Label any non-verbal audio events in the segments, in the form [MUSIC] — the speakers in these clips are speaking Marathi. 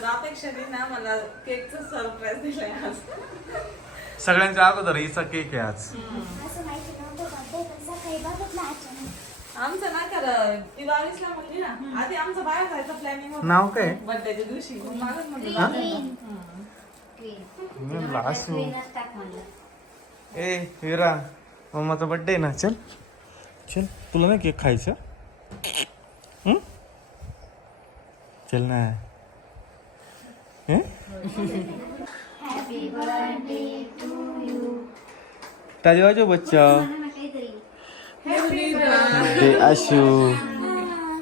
तर अपेक्षाने ना मला केकचं सरप्राईज दिलंय आज. सगळ्यांच्या अगोदर हिचा केक आहे आज. असं माहिती नव्हतं बर्थडे पण सकाळी बघितलं अचानक. आमचं ना खरं ती बावीसला म्हणली ना आधी आमचं बाहेर जायचं प्लॅनिंग होतं. नाव काय? बर्थडेच्या दिवशी. मग मागच म्हणलं Green. जाऊ Green. दे. म्हणलं असू ग्रीनच टाक म्हणलं. ए विरा मम्माचा बर्थडे ना चल. चल तुला नाही केक खायचं. हं? चल ना. हॅपी बर्थडे टू यू ताजी वाजव बच्चा आशू।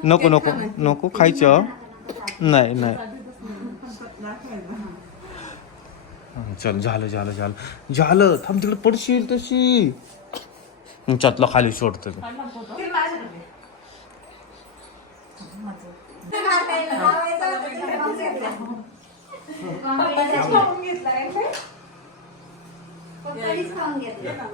नको नको नको खायचं नाही नाही. हं, चल झालं झालं झालं. झालं. थांब तिकडे पडशील तशी. त्यातलं खाली सोडतो तू. [LAUGHS] [LAUGHS] खाऊन घेतलाय काय? पप्पानीच खाऊन घेतलं ना,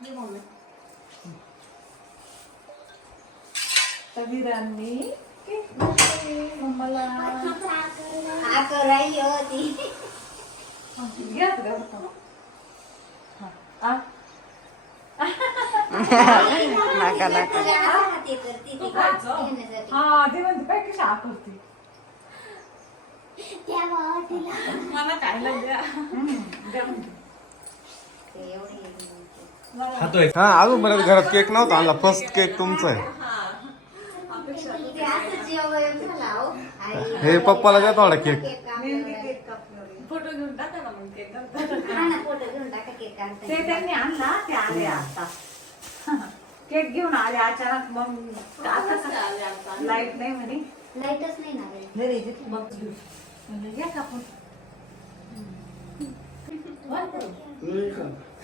मी मम्मी. कबीरांनी केक मम्माला हा होती घ्या. हा. आ, [LAUGHS] खायचं? घेण्यासाठी. हा ते म्हणते काय कशी मला काय हा अजून बरं घरात केक नव्हता आणला. फर्स्ट केक तुमचा आहे. हे पप्पाला द्या थोडा केक. फोटो घेऊन टाका ना मग केक. ना, फोटो घेऊन टाका केक काढताना. ते त्यांनी आणला ते आले आता. [LAUGHS] केक घेऊन आले अचानक मग आता लाइट नाही म्हणे. लाईटच नाही ना घरी. म्हणजे घ्या कापून.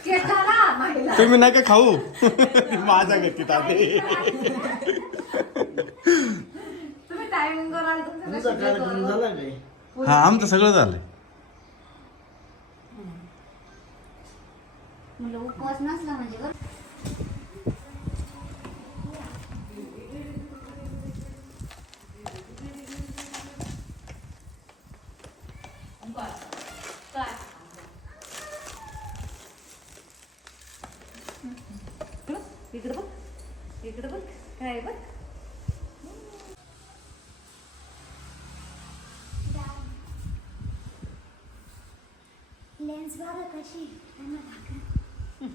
केक झाला महिला. तुम्ही नका खाऊ. [LAUGHS] माझ्या गतीत आले. तुम्ही टायमिंग तुमचं? हा आमचं सगळं झालंय. उपवास नसला म्हणजे बरं इकडे बघ इकडे बघ काय बघ. लेन्स बघा कशी? [LAUGHS]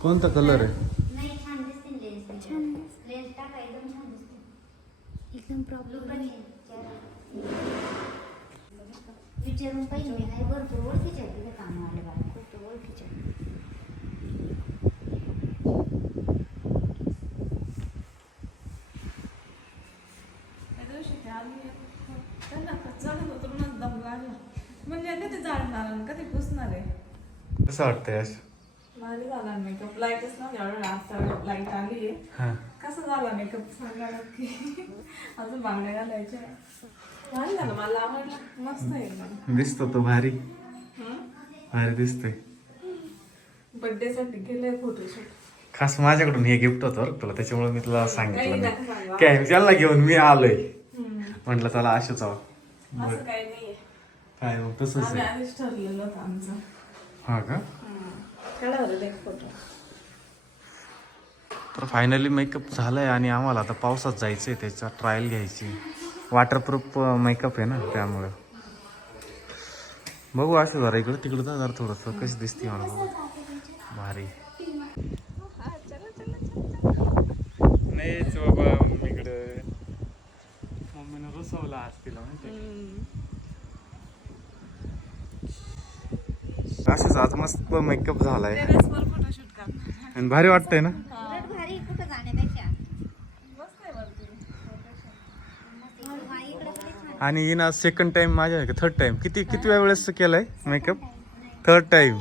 कोणता कलर आहे नाही छान दिसते लेन्स छान लेन्स टाका एकदम छान दिसते एकदम प्रॉब्लेम पण विचारून पाहिजे मी नाही भरपूर ओळखीचे आहेत तिथे कामवाले बाळा खूप ओळखीचे आहेत. त्या दिवशी ते आली त्यांना चढत उतरूनच दम लागला म्हणजे कधी जाणणार आणि कधी पुसणार आहे कसं वाटतंय आज? भारी झाला मेकअप लाईटच नव्हती एवढं आता लाइट आली. आहे हा. कसं झाला मेकअप सांगा नक्की? अजून बांगड्या घालायच्या भारी झालं. मला आवडलं. मस्त आहे एकदम. दिसतो तो भारी. भारी दिसतोय. बर्थडे साठी फोटोशूट खास माझ्याकडून हे गिफ्ट होतं बरं का तुला. त्याच्यामुळे मी तुला सांगितलं नाही, नका नाही सांगू. काय घेऊन मी आलोय. म्हटलं चला अशाच आहो. असं काही नाहीये. काय मग तसंच आम्ही आहे. आधीच ठरलेलं होतं आमचं. हा का? तर फायनली मेकअप झालाय आणि आम्हाला आता पावसात जायचंय त्याचा ट्रायल घ्यायची. वॉटरप्रूफ मेकअप आहे ना त्यामुळं. बघू असं जरा इकडं तिकडं जा जरा थोडंसं. कशी दिसते मला. भारी. नाहीच बाबा मम्मीनं रुसवला आज तिला असंच आज मस्त मेकअप झालाय. आणि भारी वाटतंय ना. आणि हिनं सेकंड टाइम माझ्या थर्ड टाइम किती किती वेळेस केलाय मेकअप थर्ड टाइम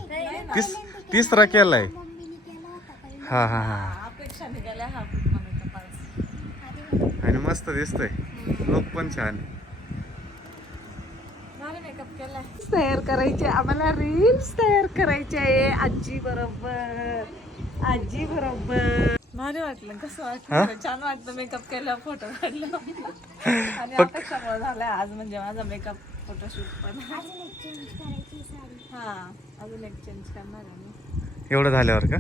तिस तिसरा केलाय. हा हा हा. हा आणि मस्त दिसतोय. लुक पण छान झालं मेकअप केलाय तयार करायचे. आम्हाला रील्स तयार करायचे आहे. आजी बरोबर. आजी बरोबर. भारी वाटलं कसं हा? वाटलं छान वाटलं मेकअप केलं फोटो काढलं. आणि अपेक्षामुळे झालाय आज म्हणजे माझा मेकअप फोटोशूट पण. हा अजून एक चेंज करणार आहे एवढं झाल्यावर का?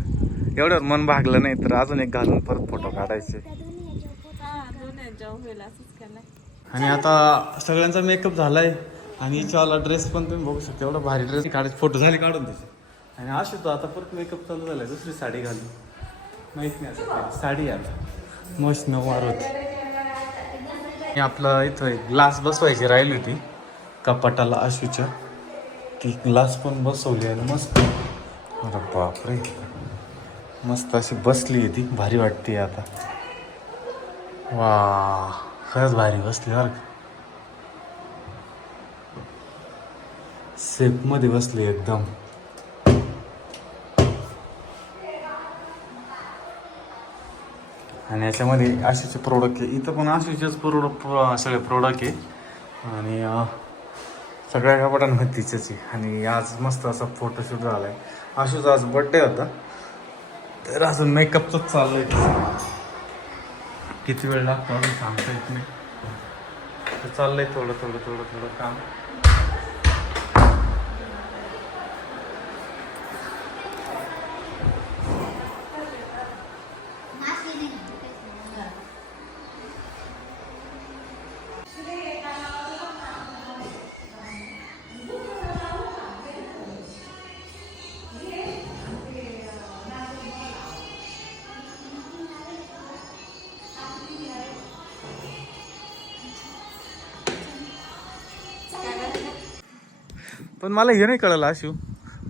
एवढ्यावर मन भागलं नाही तर अजून एक घालून परत फोटो काढायचे. आणि आता सगळ्यांचा मेकअप झालाय. आणि हिच्यावाला ड्रेस पण तुम्ही बघू शकता एवढा भारी ड्रेस काढायचे फोटो झाले काढून त्याचे. आणि अशी तो आता परत मेकअप चालू झालाय दुसरी साडी घालून. माहीत नाही आता. साडी आता. मस्त नऊवार होती. आपलं इथं ग्लास बसवायची राहिली होती कपाटाला आशूच्या ती ग्लास पण बसवली आणि मस्त. अरे बापरे. मस्त अशी बसली आहे ती भारी वाटते आता. वा खरंच भारी बसली बरं सेफमध्ये बसले एकदम. आणि याच्यामध्ये आशूचे प्रोडक्ट आहे. इथं पण आशूचेच प्रोडक्ट सगळे प्रोडक्ट आहे. आणि सगळ्या कपाटांमध्ये तिच्याच आहे आणि आज मस्त असा फोटोशूट झाला आहे आशूचा आज बड्डे होता. तर अजून मेकअपचंच चाललंय किती वेळ लागतो अजून सांगता येत नाही. तर चाललंय थोडं थोडं थोडं थोडं काम. पण मला हे नाही कळलं आशू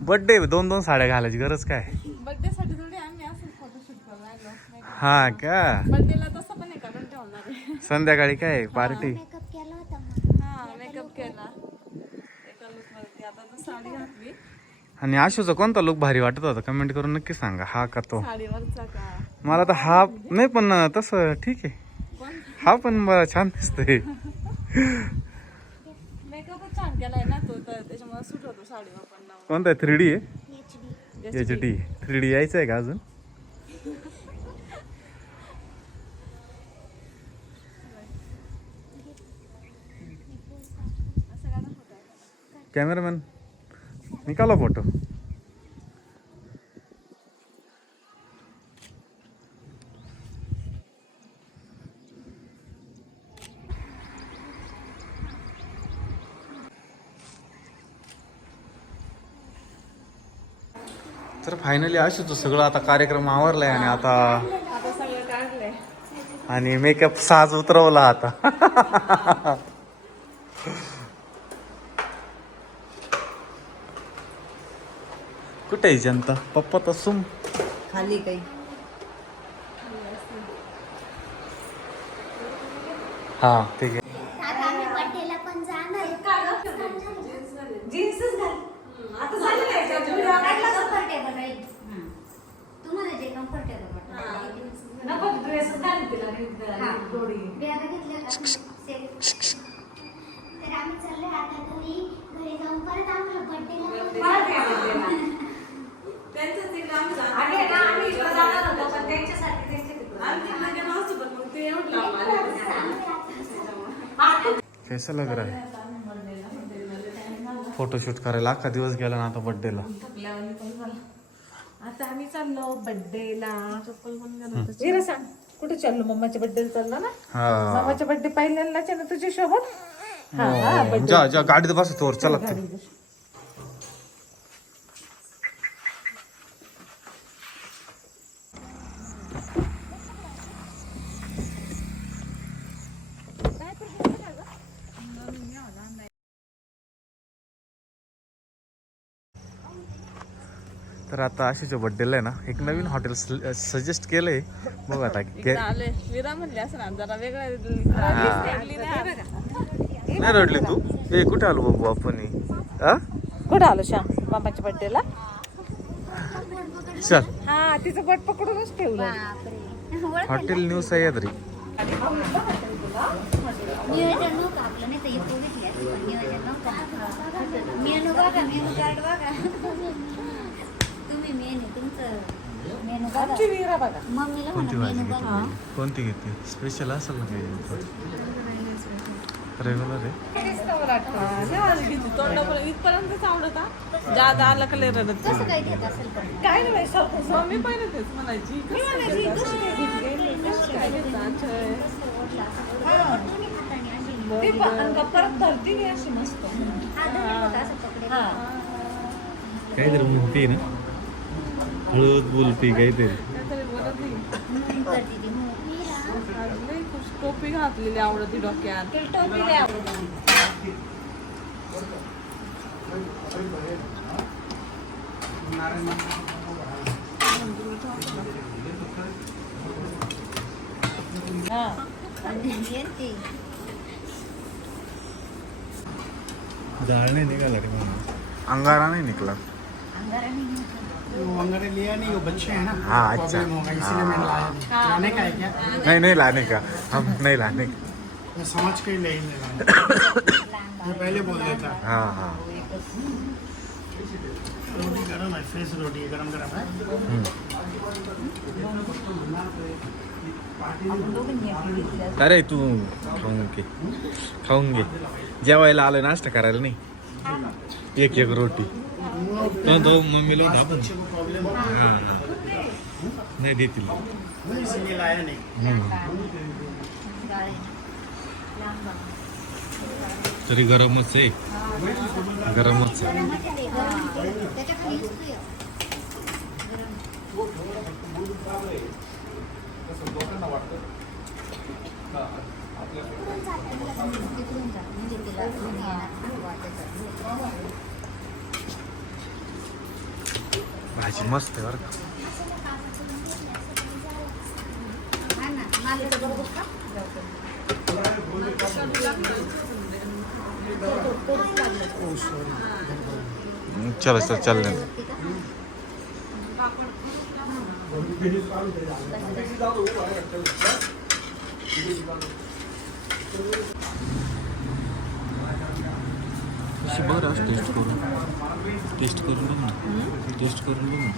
बड्डे दोन दोन साड्या घालायची गरज काय? बर्थडे साठी थोडी आम्ही असं फोटोशूट करायला हा का? बर्थडेला तसं पण हे काढून ठेवणार आहे. संध्याकाळी काय? पार्टी मेकअप केला होता मग. हा मेकअप केला. एका लुक वरती आता तर साडी घातली. आणि आशूचा कोणता लुक भारी वाटत होता? कमेंट करून नक्की सांगा. हा का तो? साडीवरचा का? मला तर हा नाही पण तसं ठीक आहे. हा पण बरं छान दिसतोय. मेकअपच [LAUGHS] छान केलाय ना? तर त्याच्यामुळे सूट होतो साडीवर पण लावून. कोणता थ्री डी आहे? एच डी थ्री डी यायचं आहे का अजून? कॅमेरामॅन निकाला फोटो तर फायनली अशी तो सगळं आता कार्यक्रम आवरलाय आणि आता आता सगळं काढलंय आणि मेकअप साज उतरवला आता. कुठे आहे जनता? पप्पा तर सुम खाली काही. हा ठीक आहे आता आम्ही बर्थडेला पण जाणार जीन्सच घाल आता झालं काय का? व्हिडिओ काढला का? कम्फर्टेबल राहील हं. तुम्हाला जे कम्फर्टेबल वाटतं नको ड्रेसच घाल तिला नीट. जोडी बॅगा घेतल्या का? सेफ. तर आम्ही चाललोय आता घरी घरी जाऊन परत आम्हाला बर्थडेला परत या birthday-ला. त्यांचं तिकडे आम्ही जाणार. आणि आहे ना, आम्ही इकडं जाणार होतो, पण त्यांच्यासाठी त्यांच्या तिकडं. आम्ही तिकडे गेलो असतो पण मग ते एवढं लांब आले होते. तू कैसा लग रहा है? फोटोशूट करायला अख्खा दिवस गेला ना आता बर्थडेला थकल्यावानी पण झालं. आता आम्ही चाललो बर्थडेला चप्पल पण घालत सांग. कुठे चाललो? मम्माच्या बर्थडे चाललो ना? हा. मम्माच्या बर्थडे पहिल्यांदाच आहे ना तुझ्या सोबत हो. जा जा गाडीत बस तोवर चला. तर आता आशीच्या बर्थडेला आहे ना एक नवीन हॉटेल सजेस्ट केलंय. बघू आता इकडे आले विरा म्हणले असं ना जरा वेगळं नाही. नाही रडली तू? ए कुठे आलो बघू आपण? ही? कुठं आलो श्याम? मामाच्या बर्थडेला चल. हा तिचं बट पकडूनच ठेवलं. हॉटेल न्यू सह्याद्री नियोजन नव्हतं आपलं नाही तर पण नियोजन नव्हतं बघा मेनू कार्ड बघा. मेनू तुमचं मेनू बघा आमची विहिरा बघा मम्मीला कोणती म्हणा भाजी मेनू बघा घेतली कोणती घेतली स्पेशल असेल ना काही रेग्युलर आहे इथपर्यंतच आवडता जादा आलं का लय रडत कसं काय देत असेल पण काय नाही बाई, मम्मी पहिले तेच म्हणायची काय काय? अच्छा. ती आणि का परत धरती नाही अशी मस्त हा. हा काहीतरी ना हळद बोलते नाही करते ती. टोपी घातलेली आवडती डोक्यात. जाळ नाही निघाला रे अंगारा नाही निघला अंगाराने घेऊन. वो लिया नहीं वो बच्चे हैं ना हाँ, अच्छा। होगा इसीलिए मैंने लाया नहीं। लाने का है क्या? नहीं नहीं लाने का। हम नहीं लाने का। मैं समझ के ले ही मैं पहले बोल देता। हाँ हाँ। रोटी गरम है फ्रेश रोटी गरम गरम है। असं. अरे तू खाऊन घे जेवायला आलं नाश्ता करायला नाही? एक एक रोटी। तो तो मम्मीला दाबून बच्चे हाँ। नाही देतील नहीं तरी गरमच आहे गरमच आहे गरमच आहे, भाजी मस्त आहे बरं का. हा चलो सर चल रहे कशी बरं आज टेस्ट करून. टेस्ट करून बघ ना. टेस्ट करून बघ ना.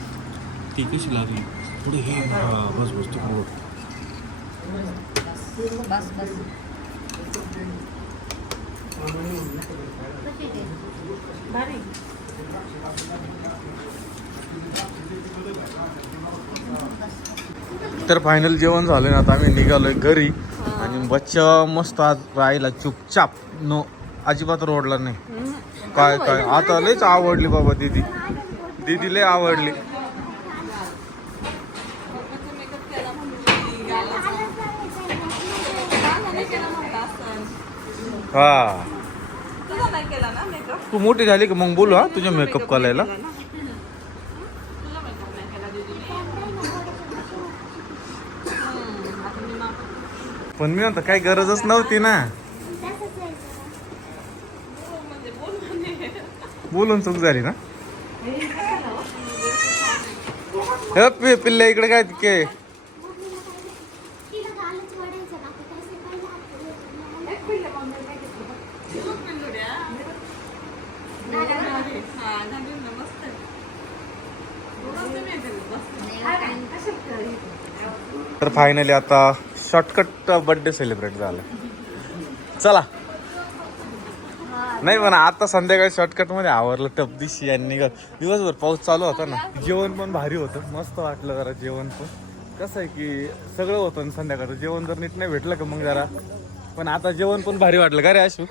ती कशी लागली? पुढे हे बस बस ते? तर फायनल जेवण झालं ना आता आम्ही निघालोय घरी. आणि बच्चा मस्त आज राहिला चुपचाप. नो अजिबात रोडला नाही. काय काय? आता लयच आवडली बाबा दीदी. दीदी लय आवडली. हा. तू मोठी झाली का मग बोलू हा तुझ्या मेकअप करायला. पण मी म्हणतो काही गरजच नव्हती ना तसंच आहे जरा. हो, म्हणजे बोल म्हणे बोलून चूक झाली ना? पिल्ले इकडे काय के? तर फायनली आता शॉर्टकट बर्थडे सेलिब्रेट झाला. चला. नाही पण आता संध्याकाळी शॉर्टकटमध्ये आवरलं. टपदिशी यांनी ग- दिवसभर पाऊस चालू होता ना. जेवण पण भारी होतं. मस्त वाटलं जरा जेवण पण. कसं आहे की सगळं होतं ना संध्याकाळचं. जेवण जर नीट नाही भेटलं का मग जरा. पण आता जेवण पण भारी वाटलं का रे अशू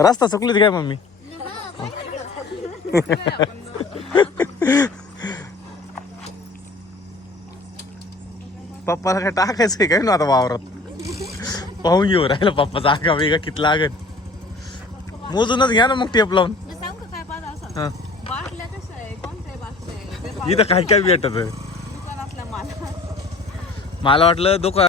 रस्ता चुकलीच काय मम्मी? पप्पाला काय टाकायचंय काय ना आता वावरात? पाहून घेऊ राहिला पप्पाचा आका वेगा किती लागत मोजूनच घ्या ना मग टेप लावून. हा. इथं काय काय भेटत? मला वाटलं दुकान